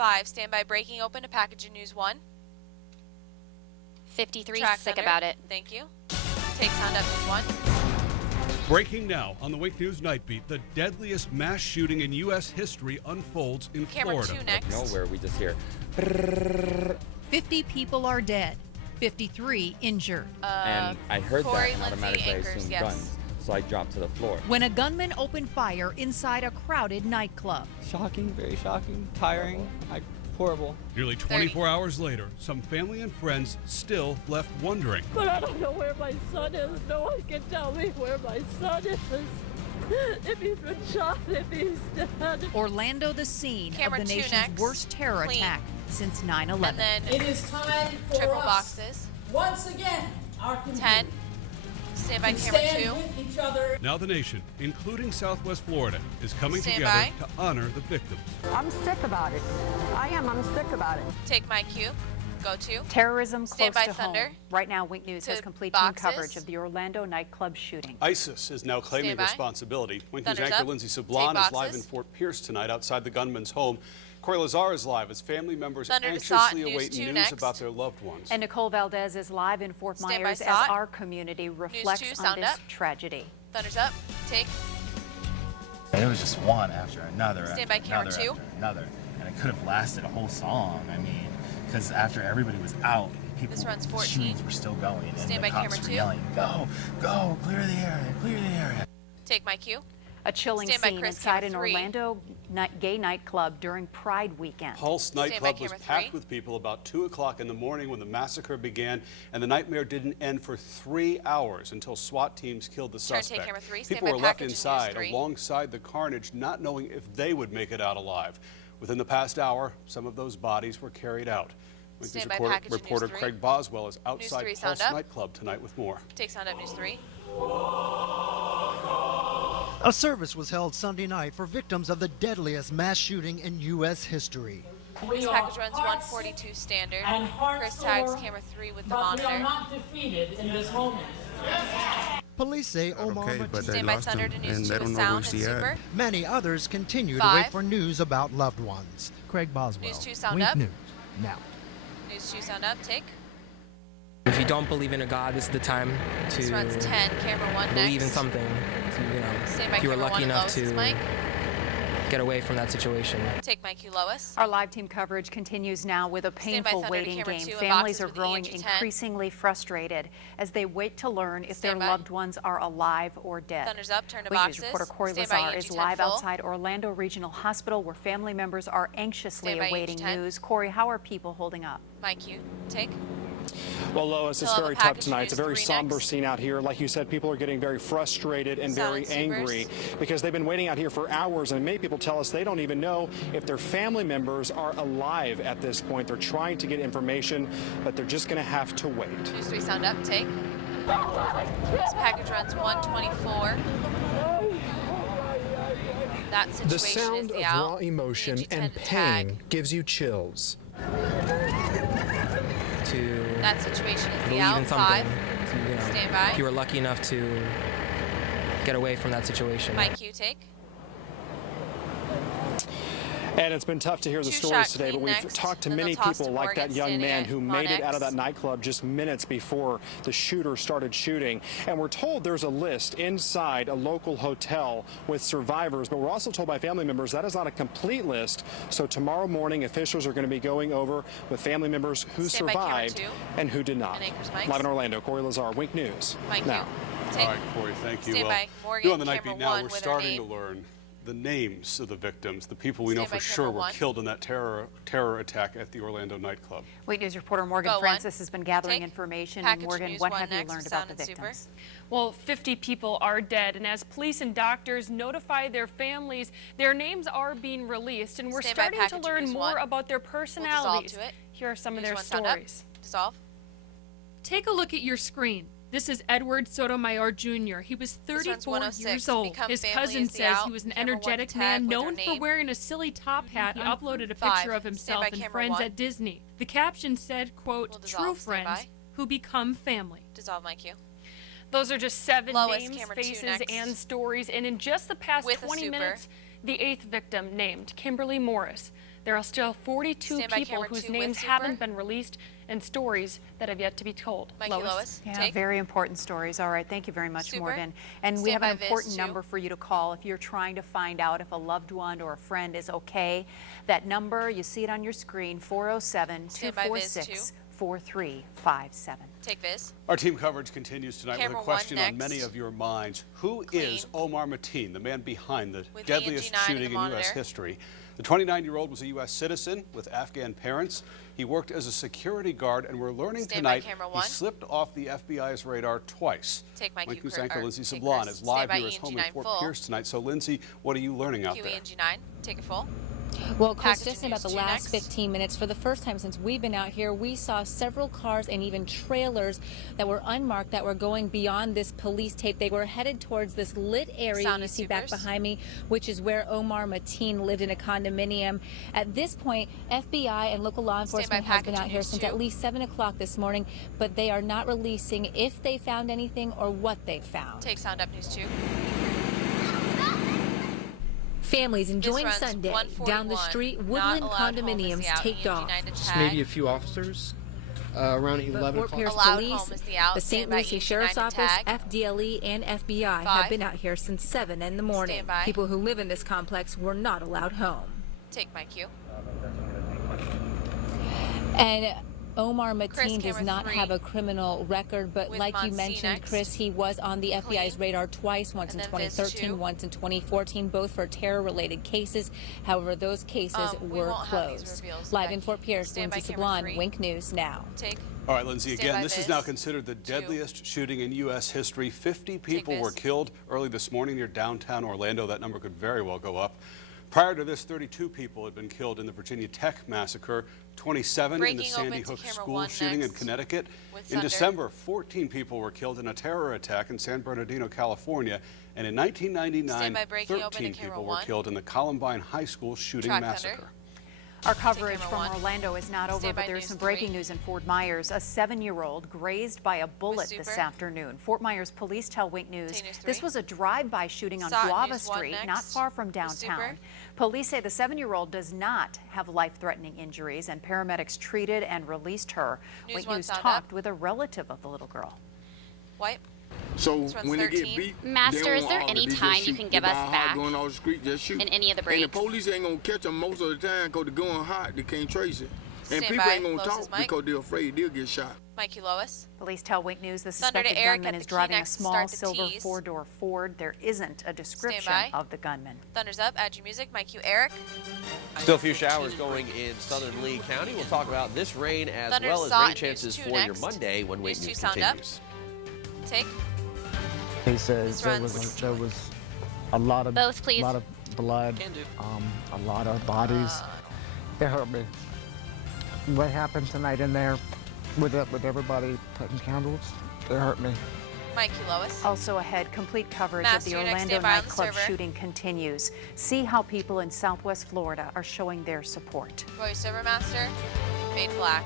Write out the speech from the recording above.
5, stand by breaking open a package of News 1. 53, Track sick under. about it. Thank you. Take sound up, News 1. Breaking now on the Wink News Night Beat, the deadliest mass shooting in U.S. history unfolds in Camera Florida. 2 next. Nowhere, we just hear. 50 people are dead, 53 injured. And I heard Corey, that, and Lindsay, automatically I Anchors, assumed yes. guns, so I dropped to the floor. When a gunman opened fire inside a crowded nightclub. Shocking, very shocking, tiring, horrible. Nearly 24 hours later, some family and friends still left wondering. But I don't know where my son is. No one can tell me where my son is. If he's been shot, if he's dead. Orlando, the scene Camera of the 2 nation's next. worst terror Clean. attack since 9/11. And then It is time for triple us, boxes. once again, our community 10. Stand by to camera stand 2. with each other. Now the nation, including Southwest Florida, is coming Stand together by. to honor the victims. I'm sick about it. I'm sick about it. Take my cue. Go to. Terrorism Stand close by to Thunder. home. Right now, Wink News To has complete boxes. team coverage of the Orlando nightclub shooting. ISIS is now claiming Stand by. responsibility. Wink News Thunders anchor up. Lindsay Take Sablon is live boxes. in Fort Pierce tonight outside the gunman's home. Corey Lazar is live as family members Thunder to anxiously Sot, News await 2 news next. about their loved ones. And Nicole Valdez is live in Fort Stand by Myers as Sot. our community reflects 2, on sound this up. tragedy. Thunders up. Take. It was just one after another, Stand after by camera another, 2. after another. And it could have lasted a whole song. I mean, because after everybody was out, people, This runs 14. shootings were still going. And Stand the by cops camera were 2. yelling, go, go, clear the area, clear the area. Take my cue. A chilling Stand by scene Chris, inside an camera 3. Orlando gay nightclub during Pride weekend. Pulse by Nightclub was camera packed 3. with people about 2 o'clock in the morning when the massacre began, and the nightmare didn't end for 3 hours until SWAT teams killed the Turn, take suspect. camera 3. Stand People by were left package and News inside 3. alongside the carnage, not knowing if they would make it out alive. Within the past hour, some of those bodies were carried out. Wink News Stand by package and News reporter 3. Craig Boswell is outside 3, sound Pulse up. Nightclub tonight with more. Take sound up, News 3. A service was held Sunday night for victims of the deadliest mass shooting in U.S. history. This package runs 142 standard. and heart Chris tags sore, camera 3 with the But we are monitor. not defeated in this moment. Police say Omar Matisse, Stand by Thunder to News 2 with sound and super. many others continue to 5. wait for news about loved ones. Craig Boswell, News 2 sound Wink up. News, now. News 2 sound up. Take. If you don't believe in a God, this is the time This to runs 10. Camera 1 believe in next. something. So, Stand by you were camera 1 lucky and enough Lois is to Mike. get away from that situation. Take my cue, Lois. Our live team coverage continues now with a Stand by painful Thunder to waiting camera game. 2 and Families boxes are with the growing ENG 10. increasingly frustrated as they wait to learn if Stand their by. loved ones are alive or dead. Thunders up. Turn to Wink News boxes. reporter Corey Stand by Lazar ENG is 10 live full. outside Orlando Regional Hospital where family members are anxiously Stand by ENG awaiting 10. news. Corey, how are people holding up? My cue. Take. Well, Lois, it's Still have very a tough package tonight. It's a News very 3 somber next. scene out here. Like you said, people are getting very frustrated and very Silent angry supers. because they've been waiting out here for hours, and many people tell us they don't even know if their family members are alive at this point. They're trying to get information, but they're just going to have to wait. News 3 sound up. Take. This package runs 124. That situation The sound is of the raw out. emotion ENG 10 and to pain tag. gives you chills. To That situation is the believe out. in 5. something. So, Stand by. if you were lucky enough to get away from that situation. My cue. Take. And it's been tough to hear the Two stories shot today, but clean we've next, talked to then many they'll toss people to like Morgan that young standing man at who made it out of Monex. that nightclub just minutes before the shooter started shooting. And we're told there's a list inside a local hotel with survivors, but we're also told by family members that is not a complete list. So tomorrow morning, officials are going to be going over with family members who Stand by camera survived 2. and who did not. And Anchors Mics. Live in Orlando, Corey Lazar, Wink News. My Now. cue. Take. All right, Corey, thank you. Stand Well, by Morgan, here on the Night camera Beat now, 1 we're with her starting to name. learn the names of the victims, the people we know Stand by for sure camera were 1. killed in that terror attack at the Orlando nightclub. Wink News reporter Morgan Go on. Francis has been gathering Take. information. Package Morgan, News what 1 have you next learned with about the sound and super. victims? Well, 50 people are dead, and as police and doctors notify their families, their names are being released, and we're Stand by starting to package learn News more 1. about their We'll dissolve personalities. to it. Here are some of News their 1 sound up. stories. Dissolve. Take a look at your screen. This is Edward Sotomayor Jr. He was This runs 34 106. years old. Become His family cousin is the says out. he was an Camera 1 energetic tag man with her known for name. wearing a silly top hat. He uploaded a 5. picture of Stand himself by and camera friends 1. at Disney. The caption said, quote, We'll true dissolve. Stand friends by. who become family. Dissolve my cue. Those are just 7 Lois, names, camera 2 faces, next. and stories. And in just the past With a 20 super. minutes, The 8th victim named Kimberly Morris. There are still 42 Stand by people camera whose 2 names with haven't Super. been released and stories that have yet to be told. Mikey Lois, Yeah, take. very important stories. All right, thank you very much, Super. Morgan. And we Stand have by an Viz, important 2. number for you to call if you're trying to find out if a loved one or a friend is okay. That number, you see it on your screen, 407-246-4357. Take Viz. Our team coverage continues tonight Camera with a question 1 on many next. of your minds. Who is Omar Mateen, the man behind the With deadliest ENG9 in shooting the in U.S. monitor. history? The 29-year-old was a U.S. citizen with Afghan parents. He worked as a security guard, and we're learning Stand by tonight camera he 1. slipped off the FBI's radar twice. Take my Wink cue, News anchor or Lindsay take Sablon Chris. is live Stand by here at home in ENG9 Fort full. Pierce tonight. So, Lindsay, what are you learning out there? QENG9, take it full. Well, Chris, Package just in about the News 2 last next. 15 minutes, for the first time since we've been out here, we saw several cars and even trailers that were unmarked that were going beyond this police tape. They were headed towards this lit area Sound you of see back Supers. behind me, which is where Omar Mateen lived in a condominium. At this point, FBI and local law enforcement has been Package out here News since 2. at least 7 o'clock this morning, but they are not releasing if they found anything or what they found. Take Sound Up News 2. Families enjoying runs Sunday 141. down the street, Not Woodland allowed home is condominiums the out. taped ENG9 off. to Just tag. maybe a few officers around 11 Fort o'clock. Pierce Allowed Police, home is the out. the St. Stand by Lucie ENG9 Sheriff's to Office, tag. FDLE, and FBI 5. have been out here since 7 in the morning. Stand by. People who live in this complex were not allowed home. Take my cue. And Omar Chris, Mateen does camera not 3. have a criminal record, but With like you Monsignor mentioned, next. Chris, he was on the FBI's radar twice, once in And then Viz 2013, 2. once in 2014, both for terror-related cases. However, those cases We were won't have these closed. reveals Live back in Fort Pierce, Stand by Lindsay camera Sablon, 3. Wink News Now. Take. All right, Lindsay, Stand by again, this is Viz. now considered the deadliest shooting in U.S. history. 50 people were Viz. killed early this morning near downtown Orlando. That number could very well go up. Prior to this, 32 people had been killed in the Virginia Tech massacre, 27 in the Breaking Sandy open to Hook camera school 1 shooting in next Connecticut. with In Thunder. December, 14 people were killed in a terror attack in San Bernardino, California. And in 1999, Stand by, breaking open to 13 camera people were 1. killed in the Columbine High School shooting Track massacre. Thunder. Our coverage camera from 1. Orlando is not over, Stand by but there's News some 3. breaking news in Fort Myers. A 7-year-old grazed by a bullet this Super. afternoon. Fort Myers police tell Wink News Take News 3. this was a drive-by shooting on Saw it, Guava News 1 Street, next. not far from With downtown. Super. Police say the 7-year-old does not have life-threatening injuries, and paramedics treated and released her. News Wink 1 News sound talked up. with a relative of the little girl. Wipe. So This one's when they 13. get beat, Master, they is don't there argue, any they just time you shoot. can They give us buy hot back going off the street, just shoot. in any of the And breaks? the police ain't gonna catch them most of the time because they're going hot. They can't trace it. And Stand people by. ain't gonna Lois' talk mic. because they're afraid they'll get shot. Mikey Lois. Police tell Wink News the Thunder to suspected Eric gunman at is the key driving a next to small start the silver tease. 4-door Ford. There isn't a description by. of the gunman. Thunder's up. Add your music. Mike, you, Eric. Still a few showers going in southern Lee County. We'll talk about this rain as Thunder's well as saw rain it. chances News 2 for your next. Monday when Wake News 2 News sound up. continues. Take. He says This there runs- was a lot of Both, please. lot of blood, Can do. a lot of bodies. It hurt me. What happened tonight in there with everybody putting candles? It hurt me. Mikey Lois. Also ahead, complete coverage Master, of the your next Orlando stand by on the nightclub server. shooting continues. See how people in Southwest Florida are showing their support. Roy Server Master. Fade black.